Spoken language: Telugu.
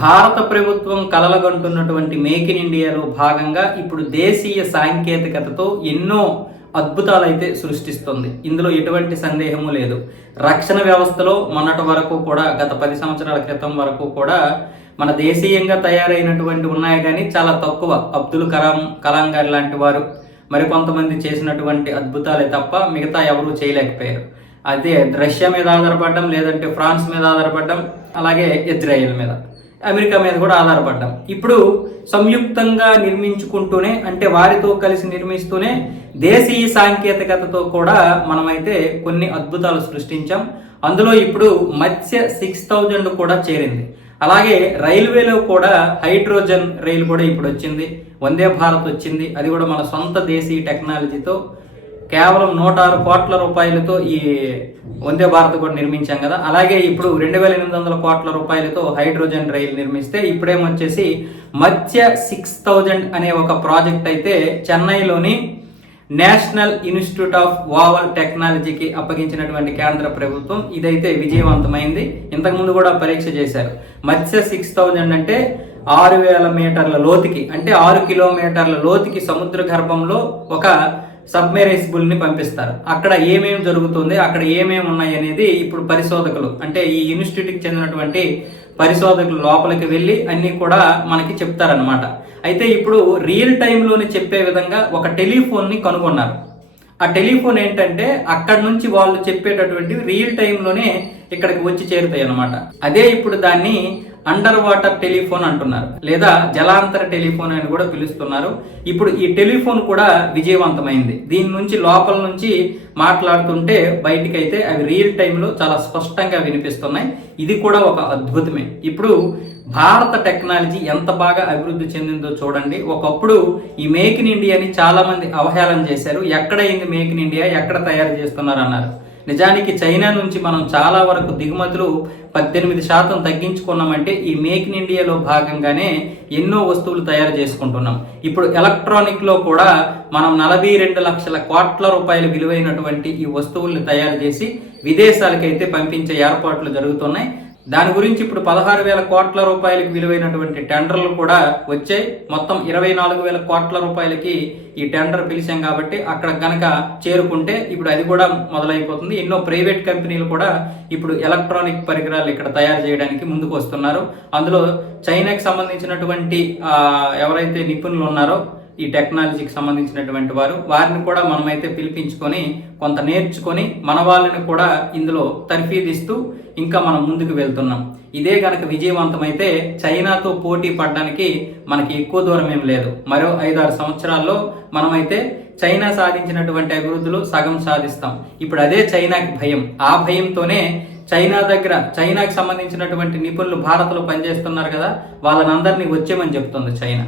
భారత ప్రభుత్వం కలలగంటున్నటువంటి మేక్ ఇన్ ఇండియాలో భాగంగా ఇప్పుడు దేశీయ సాంకేతికతతో ఎన్నో అద్భుతాలు అయితే సృష్టిస్తుంది. ఇందులో ఎటువంటి సందేహము లేదు. రక్షణ వ్యవస్థలో మొన్నటి వరకు కూడా గత పది సంవత్సరాల క్రితం వరకు కూడా మన దేశీయంగా తయారైనటువంటి ఉన్నాయి కానీ చాలా తక్కువ. అబ్దుల్ కలాం కలాం గారి లాంటి వారు మరికొంతమంది చేసినటువంటి అద్భుతాలే తప్ప మిగతా ఎవరూ చేయలేకపోయారు. అదే రష్యా మీద ఆధారపడడం లేదంటే ఫ్రాన్స్ మీద ఆధారపడడం అలాగే ఇజ్రాయెల్ మీద. అమెరికా మీద కూడా ఆధారపడ్డాం. ఇప్పుడు సంయుక్తంగా నిర్మించుకుంటూనే అంటే వారితో కలిసి నిర్మిస్తూనే దేశీయ సాంకేతికతతో కూడా మనమైతే కొన్ని అద్భుతాలు సృష్టించాం. అందులో ఇప్పుడు మత్స్య సిక్స్ థౌజండ్ కూడా చేరింది. అలాగే రైల్వేలో కూడా హైడ్రోజన్ రైలు కూడా ఇప్పుడు వచ్చింది. వందే భారత్ వచ్చింది. అది కూడా మన సొంత దేశీయ టెక్నాలజీతో కేవలం నూట ఆరు కోట్ల రూపాయలతో ఈ వందే భారత్ కూడా నిర్మించాం కదా. అలాగే ఇప్పుడు రెండు వేల ఎనిమిది వందల కోట్ల రూపాయలతో హైడ్రోజన్ రైలు నిర్మిస్తే ఇప్పుడేమొచ్చేసి మత్స్య సిక్స్ థౌజండ్ అనే ఒక ప్రాజెక్ట్ అయితే చెన్నైలోని నేషనల్ ఇన్స్టిట్యూట్ ఆఫ్ వావల్ టెక్నాలజీకి అప్పగించినటువంటి కేంద్ర ప్రభుత్వం ఇదైతే విజయవంతమైంది. ఇంతకుముందు కూడా పరీక్ష చేశారు. మత్స్య సిక్స్ థౌజండ్ అంటే ఆరు వేల మీటర్ల లోతుకి అంటే ఆరు కిలోమీటర్ల లోతుకి సముద్ర గర్భంలో ఒక సబ్మెరైసిబుల్ని పంపిస్తారు. అక్కడ ఏమేమి జరుగుతుంది అక్కడ ఏమేమి ఉన్నాయి అనేది ఇప్పుడు పరిశోధకులు అంటే ఈ ఇన్స్టిట్యూట్కి చెందినటువంటి పరిశోధకులు లోపలికి వెళ్ళి అన్నీ కూడా మనకి చెప్తారనమాట అయితే ఇప్పుడు రియల్ టైంలోనే చెప్పే విధంగా ఒక టెలిఫోన్ని కనుగొన్నారు. ఆ టెలిఫోన్ ఏంటంటే అక్కడ నుంచి వాళ్ళు చెప్పేటటువంటి రియల్ టైంలోనే ఇక్కడికి వచ్చి చేరుతాయి అనమాట అదే ఇప్పుడు దాన్ని అండర్ వాటర్ టెలిఫోన్ అంటున్నారు. లేదా జలాంతర టెలిఫోన్ అని కూడా పిలుస్తున్నారు. ఇప్పుడు ఈ టెలిఫోన్ కూడా విజయవంతమైంది. దీని నుంచి లోపల నుంచి మాట్లాడుతుంటే బయటికైతే అవి రియల్ టైంలో చాలా స్పష్టంగా వినిపిస్తున్నాయి. ఇది కూడా ఒక అద్భుతమే. ఇప్పుడు భారత టెక్నాలజీ ఎంత బాగా అభివృద్ధి చెందిందో చూడండి. ఒకప్పుడు ఈ మేక్ ఇన్ ఇండియాని చాలా మంది అవహేళన చేశారు. ఎక్కడ అయింది మేక్ ఇన్ ఇండియా? ఎక్కడ తయారు చేస్తున్నారు అన్నారు. నిజానికి చైనా నుంచి మనం చాలా వరకు దిగుమతులు పద్దెనిమిది శాతం తగ్గించుకున్నామంటే ఈ మేక్ ఇన్ ఇండియాలో భాగంగానే ఎన్నో వస్తువులు తయారు చేసుకుంటున్నాం. ఇప్పుడు ఎలక్ట్రానిక్లో కూడా మనం నలభై రెండు లక్షల కోట్ల రూపాయల విలువైనటువంటి ఈ వస్తువుల్ని తయారు చేసి విదేశాలకైతే పంపించే ఏర్పాట్లు జరుగుతున్నాయి. దాని గురించి ఇప్పుడు పదహారు వేల కోట్ల రూపాయలకి విలువైనటువంటి టెండర్లు కూడా వచ్చాయి. మొత్తం ఇరవై నాలుగు వేల కోట్ల రూపాయలకి ఈ టెండర్ పిలిచాం కాబట్టి అక్కడ కనుక చేరుకుంటే ఇప్పుడు అది కూడా మొదలైపోతుంది. ఎన్నో ప్రైవేట్ కంపెనీలు కూడా ఇప్పుడు ఎలక్ట్రానిక్ పరికరాలు ఇక్కడ తయారు చేయడానికి ముందుకు వస్తున్నారు. అందులో చైనాకి సంబంధించినటువంటి ఎవరైతే నిపుణులు ఉన్నారో ఈ టెక్నాలజీకి సంబంధించినటువంటి వారు. వారిని కూడా మనమైతే పిలిపించుకొని కొంత నేర్చుకొని మన వాళ్ళని కూడా ఇందులో తర్ఫీదిస్తూ ఇంకా మనం ముందుకు వెళ్తున్నాం. ఇదే గనక విజయవంతమైతే చైనాతో పోటీ పడడానికి మనకి ఎక్కువ దూరం ఏం లేదు. మరో ఐదారు సంవత్సరాల్లో మనమైతే చైనా సాధించినటువంటి అభివృద్ధులు సగం సాధిస్తాం. ఇప్పుడు అదే చైనాకి భయం. ఆ భయంతోనే చైనా దగ్గర చైనాకి సంబంధించినటువంటి నిపుణులు భారత్లో పనిచేస్తున్నారు కదా వాళ్ళనందరినీ వచ్చేమని చెప్తుంది చైనా.